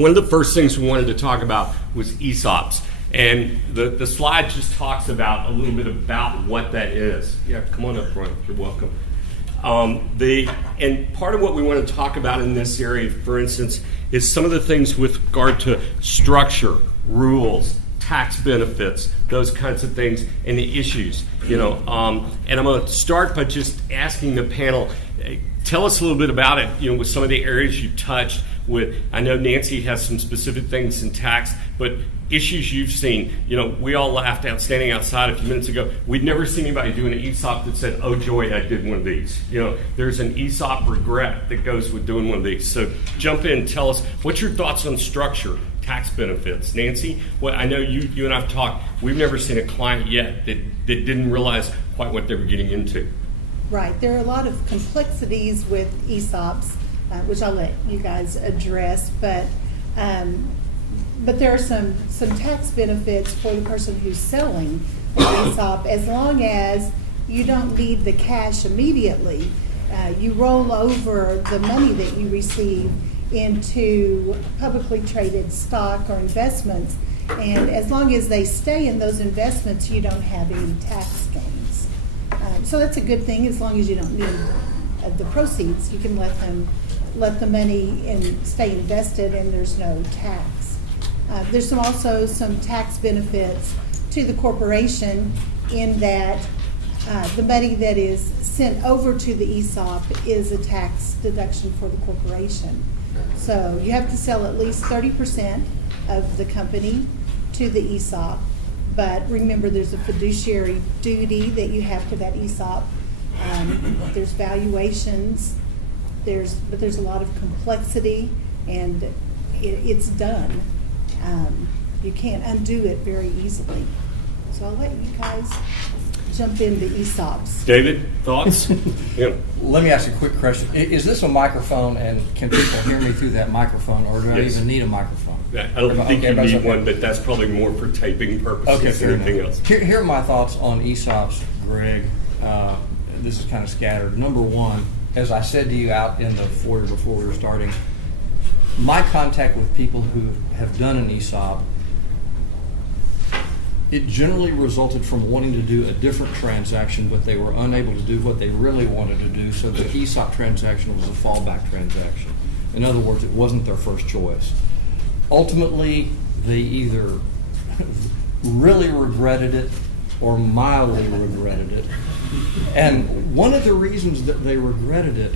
one of the first things we wanted to talk about was ESOPs. And the slide just talks about a little bit about what that is. Yeah, come on up front. You're welcome. And part of what we want to talk about in this area, for instance, is some of the things with regard to structure, rules, tax benefits, those kinds of things, and the issues. And I'm going to start by just asking the panel, tell us a little bit about it. With some of the areas you touched with. I know Nancy has some specific things in tax, but issues you've seen. We all laughed out standing outside a few minutes ago. We'd never seen anybody do an ESOP that said, "Oh joy, I did one of these." There's an ESOP regret that goes with doing one of these. So jump in, tell us what's your thoughts on structure, tax benefits. Nancy, I know you and I've talked. We've never seen a client yet that didn't realize quite what they were getting into. Right. There are a lot of complexities with ESOPs, which I'll let you guys address, but there are some tax benefits for the person who's selling an ESOP, as long as you don't need the cash immediately. You roll over the money that you receive into publicly traded stock or investments, and as long as they stay in those investments, you don't have any tax gains. So that's a good thing. As long as you don't need the proceeds, you can let the money stay invested, and there's no tax. There's also some tax benefits to the corporation in that the money that is sent over to the ESOP is a tax deduction for the corporation. So you have to sell at least 30% of the company to the ESOP. But remember, there's a fiduciary duty that you have to that ESOP. There's valuations, but there's a lot of complexity, and it's done. You can't undo it very easily. So I'll let you guys jump into ESOPs. David, thoughts? Yeah. Let me ask you a quick question. Is this a microphone, and can people hear me through that microphone, or do I even need a microphone? I don't think you need one, but that's probably more for taping purposes than anything else. Here are my thoughts on ESOPs, Greg. This is kind of scattered. Number one, as I said to you out in the foyer before we were starting, my contact with people who have done an ESOP, it generally resulted from wanting to do a different transaction, but they were unable to do what they really wanted to do, so the ESOP transaction was a fallback transaction. In other words, it wasn't their first choice. Ultimately, they either really regretted it or mildly regretted it. And one of the reasons that they regretted it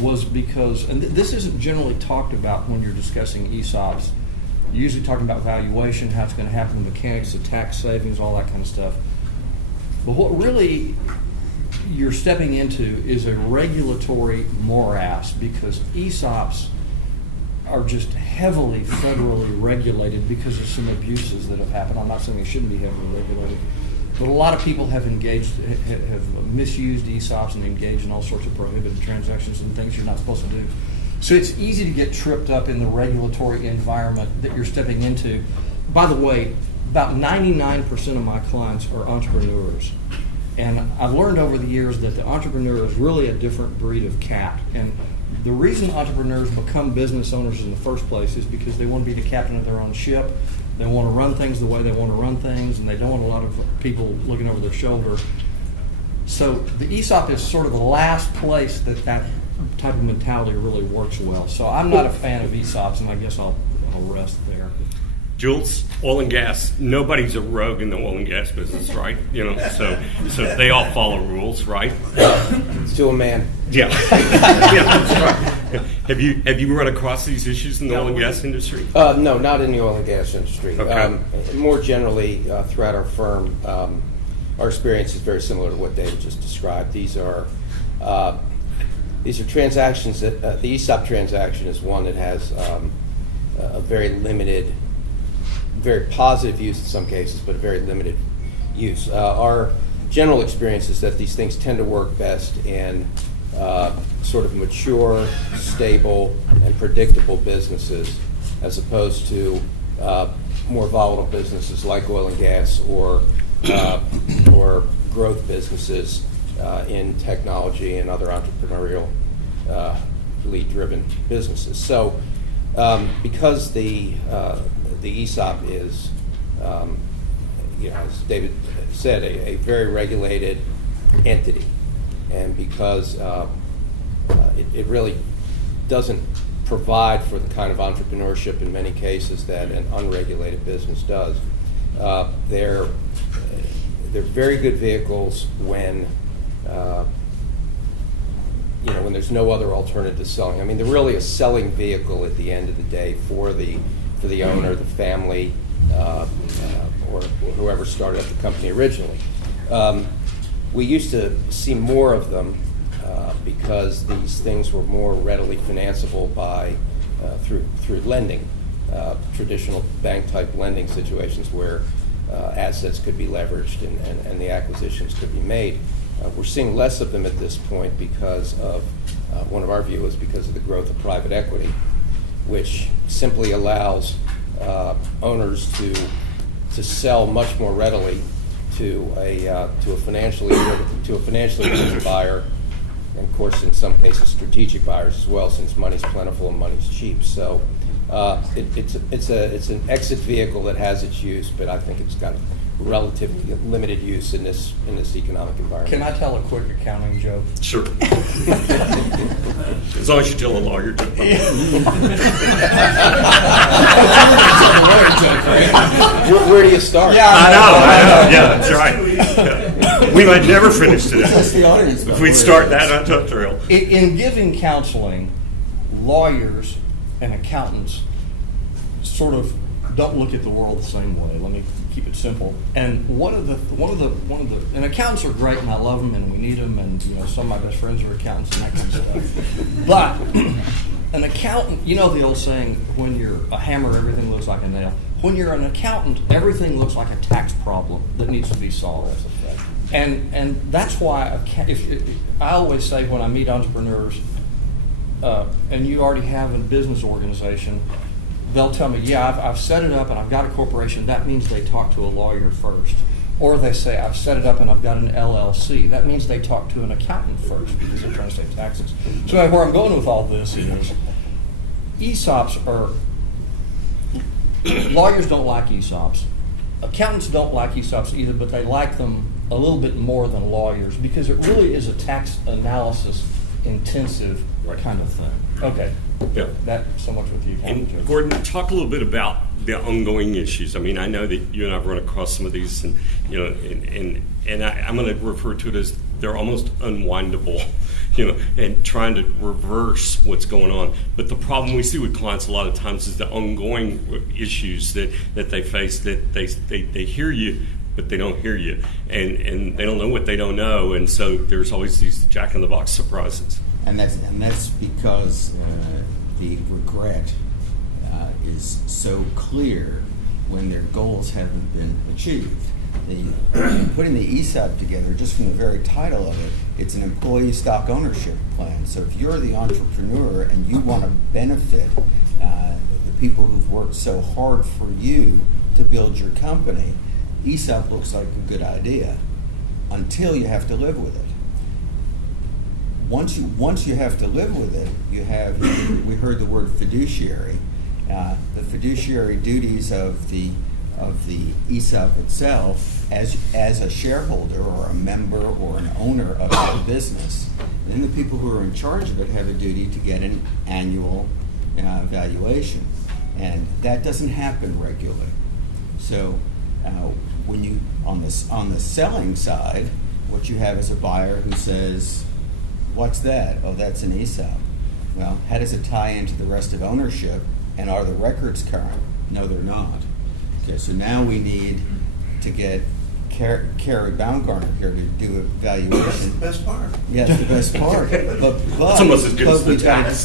was because, and this isn't generally talked about when you're discussing ESOPs, you're usually talking about valuation, how it's going to happen, the mechanics of tax savings, all that kind of stuff. But what really you're stepping into is a regulatory morass, because ESOPs are just heavily federally regulated because of some abuses that have happened. I'm not saying they shouldn't be heavily regulated, but a lot of people have misused ESOPs and engaged in all sorts of prohibited transactions and things you're not supposed to do. So it's easy to get tripped up in the regulatory environment that you're stepping into. By the way, about 99% of my clients are entrepreneurs. And I've learned over the years that the entrepreneur is really a different breed of cat. And the reason entrepreneurs become business owners in the first place is because they want to be the captain of their own ship. They want to run things the way they want to run things, and they don't want a lot of people looking over their shoulder. So the ESOP is sort of the last place that type of mentality really works well. So I'm not a fan of ESOPs, and I guess I'll rest there. Jules, oil and gas. Nobody's a rogue in the oil and gas business, right? So they all follow rules, right? Still a man. Yeah. Yeah, that's right. Have you run across these issues in the oil and gas industry? No, not in the oil and gas industry. Okay. More generally, throughout our firm, our experience is very similar to what David just described. These are transactions that the ESOP transaction is one that has a very limited, very positive use in some cases, but a very limited use. Our general experience is that these things tend to work best in sort of mature, stable, and predictable businesses, as opposed to more volatile businesses like oil and gas or growth businesses in technology and other entrepreneurial lead-driven businesses. So Because the ESOP is, as David said, a very regulated entity, and because it really doesn't provide for the kind of entrepreneurship in many cases that an unregulated business does. They're very good vehicles when when there's no other alternative to selling. I mean, they're really a selling vehicle at the end of the day for the owner, the family, or whoever started up the company originally. We used to see more of them because these things were more readily financeable by through lending, traditional bank-type lending situations where assets could be leveraged and the acquisitions could be made. We're seeing less of them at this point because of, one of our views, because of the growth of private equity, which simply allows owners to sell much more readily to a financially driven buyer, and of course in some cases strategic buyers as well, since money's plentiful and money's cheap. So it's an exit vehicle that has its use, but I think it's got relatively limited use in this economic environment. Can I tell a quick accounting joke? Sure. As long as you tell a lawyer. Where do you start? I know. Yeah, that's right. We might never finish today. That's the audience. If we'd start that on Tough Trail. In giving counseling, lawyers and accountants sort of don't look at the world the same way. Let me keep it simple. And one of the and accountants are great, and I love them, and we need them, and some of my best friends are accountants and that kind of stuff. But an accountant, the old saying, when you're a hammer, everything looks like a nail. When you're an accountant, everything looks like a tax problem that needs to be solved. And that's why I always say when I meet entrepreneurs, and you already have a business organization, they'll tell me, yeah, I've set it up and I've got a corporation. That means they talk to a lawyer first. Or they say, I've set it up and I've got an LLC. That means they talk to an accountant first because they're trying to save taxes. So where I'm going with all this is ESOPs are, lawyers don't like ESOPs. Accountants don't like ESOPs either, but they like them a little bit more than lawyers because it really is a tax analysis intensive kind of thing. Okay. Yeah. That so much with you. And Gordon, talk a little bit about the ongoing issues. I mean, I know that you and I've run across some of these, and I'm going to refer to it as they're almost unwindable, and trying to reverse what's going on. But the problem we see with clients a lot of times is the ongoing issues that they face. That they hear you, but they don't hear you, and they don't know what they don't know, and so there's always these jack-in-the-box surprises. And that's because the regret is so clear when their goals haven't been achieved. Putting the ESOP together, just from the very title of it, it's an employee stock ownership plan. So if you're the entrepreneur and you want to benefit the people who've worked so hard for you to build your company, ESOP looks like a good idea until you have to live with it. Once you have to live with it, we heard the word fiduciary. The fiduciary duties of the ESOP itself as a shareholder or a member or an owner of the business. Then the people who are in charge of it have a duty to get an annual valuation, and that doesn't happen regularly. So when you on the selling side, what you have is a buyer who says, "What's that?" "Oh, that's an ESOP." Well, how does it tie into the rest of ownership? And are the records current? No, they're not. Okay, so now we need to get Carrie Baumgartner here to do a valuation. That's the best part. Yeah, it's the best part. But It's almost as good as the we've got- tax.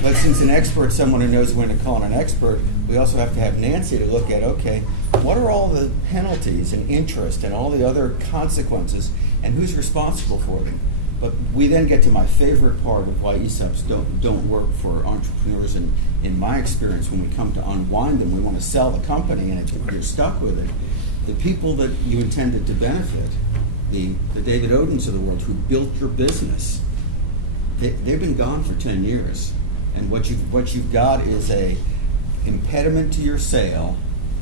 But since an expert, someone who knows when to call an expert, we also have to have Nancy to look at, okay, what are all the penalties and interest and all the other consequences, and who's responsible for them? But we then get to my favorite part of why ESOPs don't work for entrepreneurs. And in my experience, when we come to unwind them, we want to sell the company and you're stuck with it. The people that you intended to benefit, the David Odins of the world who built your business, they've been gone for 10 years. And what you've got is a impediment to your sale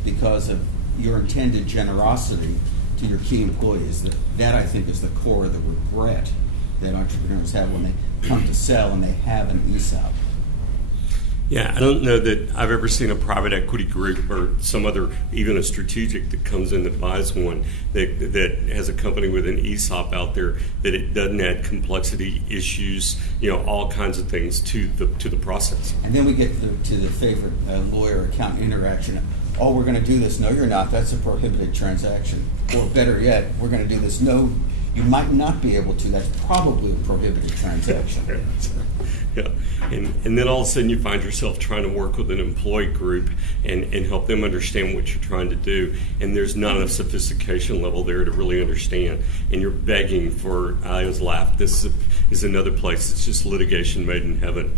because of your intended generosity to your key employees. That I think is the core of the regret that entrepreneurs have when they come to sell and they have an ESOP. Yeah, I don't know that I've ever seen a private equity group or some other, even a strategic that comes in that buys one that has a company with an ESOP out there, that it doesn't add complexity issues, all kinds of things to the process. And then we get to the favorite lawyer-accountant interaction. Oh, we're going to do this. No, you're not. That's a prohibited transaction. Or better yet, we're going to do this. No, you might not be able to. That's probably a prohibited transaction. Yeah, and then all of a sudden you find yourself trying to work with an employee group and help them understand what you're trying to do, and there's not enough sophistication level there to really understand, and you're begging for, I always laugh, this is another place, it's just litigation made in heaven,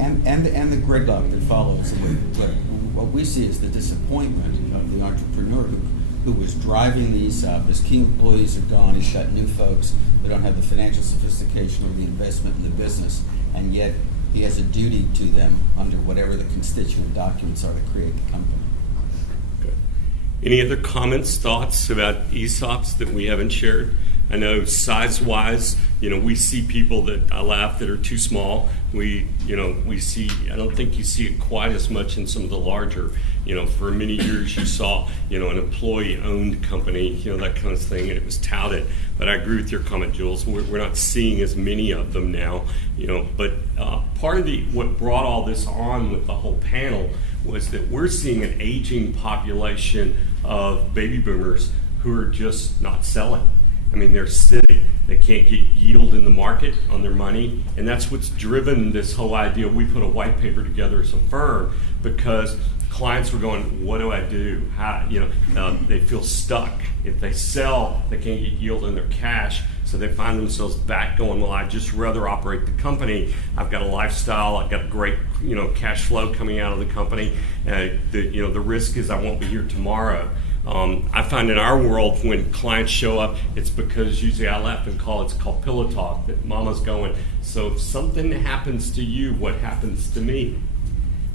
And the gridlock that follows. What we see is the disappointment of the entrepreneur who was driving the ESOP. His key employees are gone. He's got new folks that don't have the financial sophistication or the investment in the business, and yet he has a duty to them under whatever the constituent documents are to create the company. Good. Any other comments, thoughts about ESOPs that we haven't shared? I know size-wise, we see people that I laugh that are too small. We see, I don't think you see it quite as much in some of the larger, for many years you saw, an employee-owned company, that kind of thing, and it was touted. But I agree with your comment, Jules. We're not seeing as many of them now, but part of what brought all this on with the whole panel was that we're seeing an aging population of baby boomers who are just not selling. I mean, they're sitting. They can't get yield in the market on their money, and that's what's driven this whole idea. We put a white paper together as a firm because clients were going, "What do I do?" How, they feel stuck. If they sell, they can't get yield in their cash, so they find themselves back going, "Well, I'd just rather operate the company. I've got a lifestyle. I've got a great, cash flow coming out of the company. The risk is I won't be here tomorrow." I find in our world when clients show up, it's because usually I laugh and it's called pillow talk, that mama's going, "So if something happens to you, what happens to me?"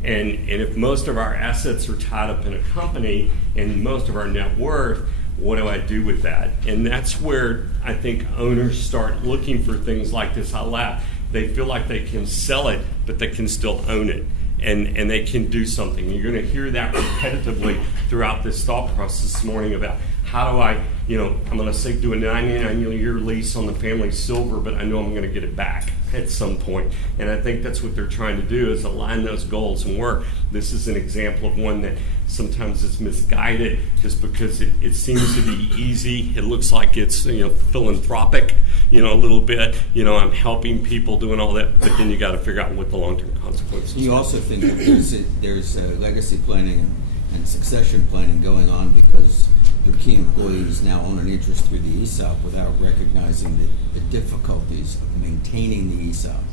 And if most of our assets are tied up in a company and most of our net worth, what do I do with that? And that's where I think owners start looking for things like this. I laugh. They feel like they can sell it, but they can still own it. And they can do something. You're going to hear that repetitively throughout this thought process this morning about how do I, I'm going to say do a 99-year lease on the family silver, but I know I'm going to get it back at some point. And I think that's what they're trying to do is align those goals and work. This is an example of one that sometimes it's misguided just because it seems to be easy. It looks like it's, philanthropic, a little bit. I'm helping people doing all that, but then you got to figure out what the long-term consequences are. You also think that there's legacy planning and succession planning going on because your key employees now own an interest through the ESOP without recognizing the difficulties of maintaining the ESOP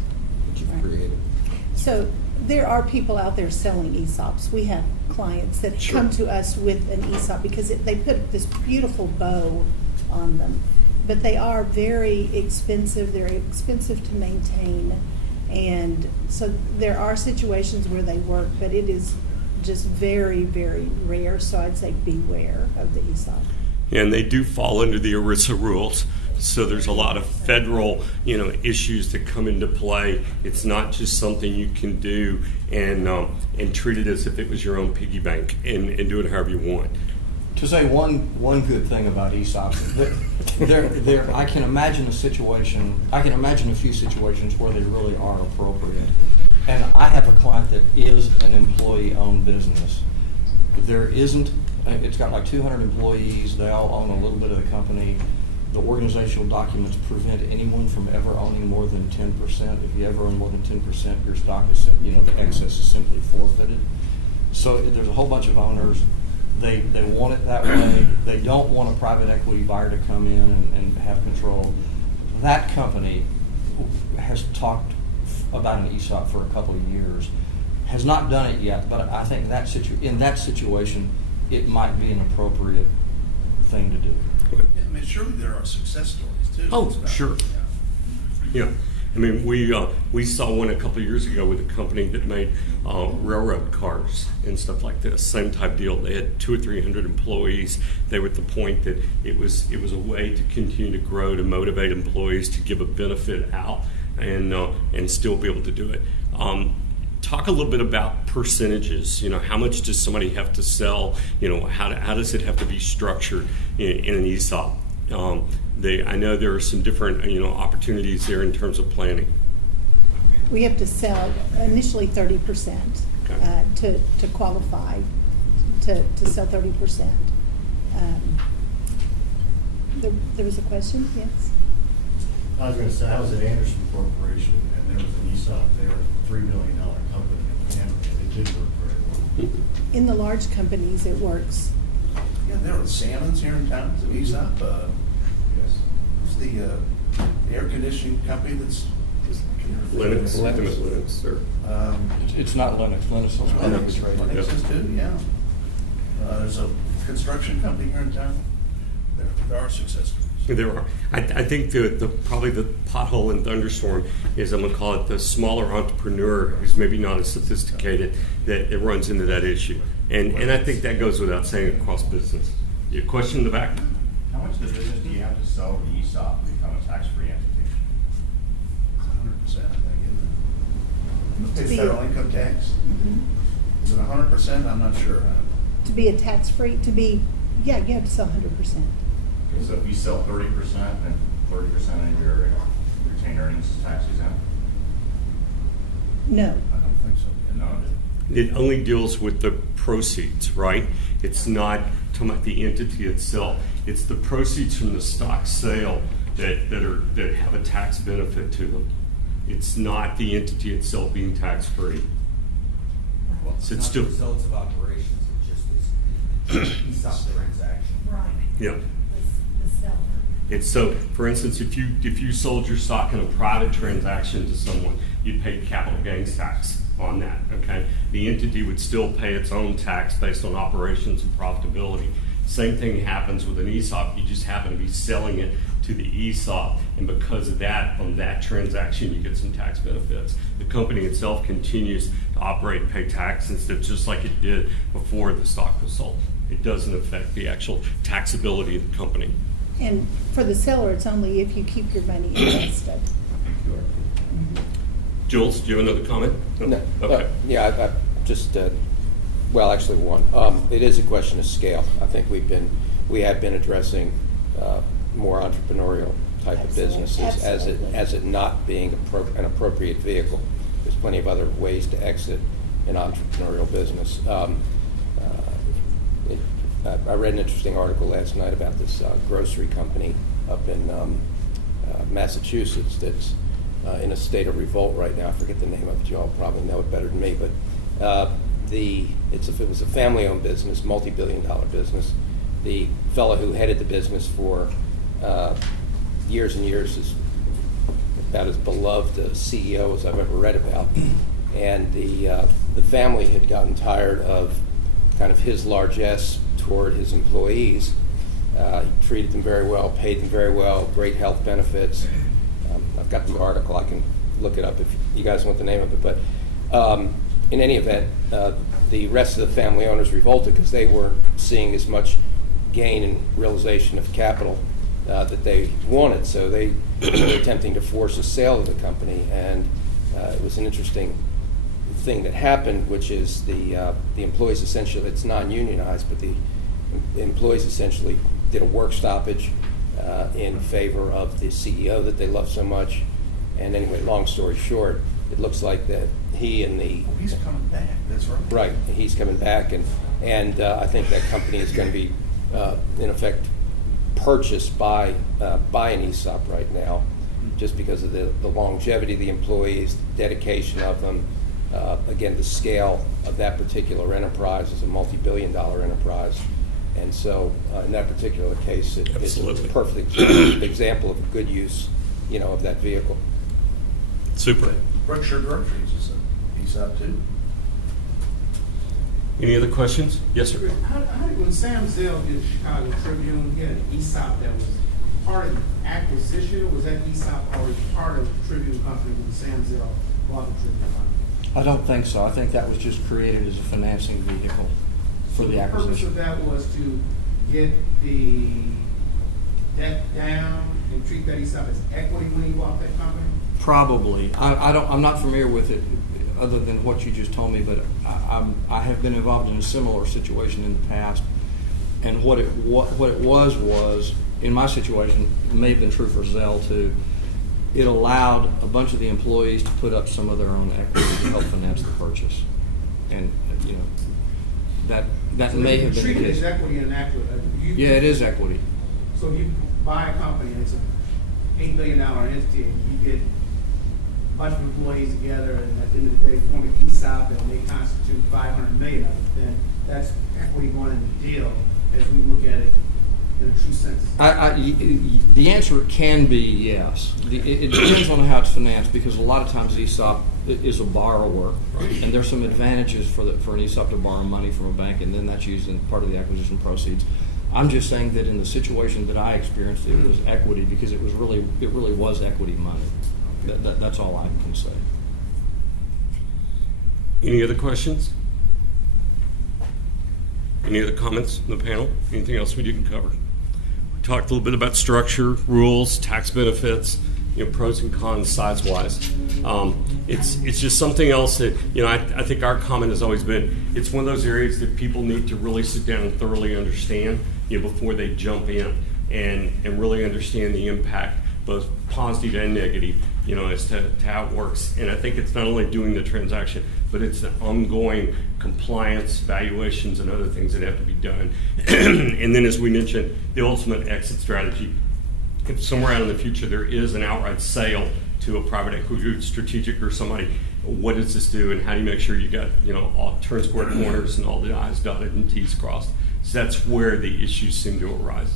that you've created. So there are people out there selling ESOPs. We have clients that Sure. come to us with an ESOP because they put this beautiful bow on them. But they are very expensive. They're expensive to maintain. And so there are situations where they work, but it is just very, very rare. So I'd say beware of the ESOP. And they do fall under the ERISA rules. So there's a lot of federal, issues that come into play. It's not just something you can do and treat it as if it was your own piggy bank and do it however you want. To say one good thing about ESOPs, I can imagine a few situations where they really are appropriate. And I have a client that is an employee-owned business. It's got like 200 employees. They all own a little bit of the company. The organizational documents prevent anyone from ever owning more than 10%. If you ever own more than 10%, your stock is, the excess is simply forfeited. So there's a whole bunch of owners. They want it that way. They don't want a private equity buyer to come in and have control. That company has talked about an ESOP for a couple of years, has not done it yet, but I think in that situation, it might be an appropriate thing to do. I mean, surely there are success stories too. Oh, It's about- sure. yeah. Yeah, I mean, we saw one a couple of years ago with a company that made railroad cars and stuff like this. Same type deal. They had 200 or 300 employees. They were at the point that it was a way to continue to grow, to motivate employees to give a benefit out and still be able to do it. Talk a little bit about percentages. How much does somebody have to sell? How does it have to be structured in an ESOP? I know there are some different opportunities there in terms of planning. We have to sell initially 30% to qualify to sell 30%. There was a question, yes? I was going to say, I was at Anderson Corporation, and there was an ESOP there, a $3 million company, and it did work very well. In the large companies, it works. Yeah, there are Salmons here in town, it's an ESOP. Yes. Who's the air conditioning company that's? Linux, Linux, or It's not Linux. Linux is Linux, right. Linux is too, yeah. There's a construction company here in town. There are success stories. there are. I think probably the pothole in Thunderstorm is, I'm gonna call it, the smaller entrepreneur who's maybe not as sophisticated, that it runs into that issue. And I think that goes without saying across business. Your question in the back? How much of the business do you have to sell to ESOP to become a tax-free entity? 100%, I think, isn't it? Pays federal income tax. Is it 100%? I'm not sure. To be a tax-free, you have to sell 100%. Okay, so if you sell 30%, then 30% of your retained earnings is tax exempt? No. I don't think so. No. It only deals with the proceeds, right? It's not talking about the entity itself. It's the proceeds from the stock sale that have a tax benefit to them. It's not the entity itself being tax-free. Well, So it's not still- the results of operations, it just is ESOP transaction. Right. Yeah. The seller. It's so, for instance, if you sold your stock in a private transaction to someone, you'd pay capital gains tax on that, okay? The entity would still pay its own tax based on operations and profitability. Same thing happens with an ESOP. You just happen to be selling it to the ESOP, and because of that, on that transaction, you get some tax benefits. The company itself continues to operate and pay tax instead, just like it did before the stock was sold. It doesn't affect the actual taxability of the company. And for the seller, it's only if you keep your money invested. Jules, do you have another comment? No, Okay. yeah, I just, well, actually one. It is a question of scale. I think we have been addressing more entrepreneurial type of Excellent. businesses Absolutely. as it not being an appropriate vehicle. There's plenty of other ways to exit an entrepreneurial business. I read an interesting article last night about this grocery company up in Massachusetts that's in a state of revolt right now. I forget the name of it. You all probably know it better than me, but it was a family-owned business, multi-billion-dollar business. The fellow who headed the business for years and years is about as beloved a CEO as I've ever read about. And the family had gotten tired of kind of his largesse toward his employees. He treated them very well, paid them very well, great health benefits. I've got the article. I can look it up if you guys want the name of it. But in any event, the rest of the family owners revolted because they weren't seeing as much gain and realization of capital that they wanted. So they were attempting to force a sale of the company, and it was an interesting thing that happened, which is the employees essentially, it's non-unionized, but the employees essentially did a work stoppage in favor of the CEO that they love so much. And anyway, long story short, it looks like that he and the... Oh, he's coming back, that's right. Right, he's coming back, and I think that company is going to be, in effect, purchased by an ESOP right now, just because of the longevity of the employees, the dedication of them. Again, the scale of that particular enterprise is a multi-billion-dollar enterprise. And so, in that particular case, it's a Absolutely. perfect example of a good use, of that vehicle. Super. Berkshire Groceries is an ESOP too. Any other questions? Yes, sir. How did, when Sam Zell did Chicago Tribune, he had an ESOP that was part of the acquisition, or was that ESOP already part of the Tribune Company when Sam Zell bought the Tribune Company? I don't think so. I think that was just created as a financing vehicle for the The purpose acquisition. of that was to get the debt down and treat that ESOP as equity when he bought that company? Probably. I'm not familiar with it other than what you just told me, but I have been involved in a similar situation in the past. And what it was, in my situation, it may have been true for Zell too, it allowed a bunch of the employees to put up some of their own equity to help finance the purchase. And, you know, that So may you have been treat the it as case. equity and actually, Yeah, it is equity. So if you buy a company and it's an $8 billion entity and you get a bunch of employees together and at the end of the day form an ESOP and they constitute 500 million of it, then that's equity going in the deal as we look at it in a true sense. The answer can be yes. It depends on how it's financed, because a lot of times ESOP is a borrower, and there's some advantages for an ESOP to borrow money from a bank, and then that's used in part of the acquisition proceeds. I'm just saying that in the situation that I experienced, it was equity because it really was equity money. That's all I can say. Any other questions? Any other comments from the panel? Anything else we didn't cover? We talked a little bit about structure, rules, tax benefits, pros and cons size-wise. It's just something else that, I think our comment has always been, it's one of those areas that people need to really sit down and thoroughly understand, before they jump in and really understand the impact, both positive and negative, as to how it works. And I think it's not only doing the transaction, but it's the ongoing compliance, valuations, and other things that have to be done. And then, as we mentioned, the ultimate exit strategy. If somewhere out in the future there is an outright sale to a private equity group, strategic or somebody, what does this do, and how do you make sure you got all turn square corners and all the I's dotted and T's crossed? So that's where the issues seem to arise.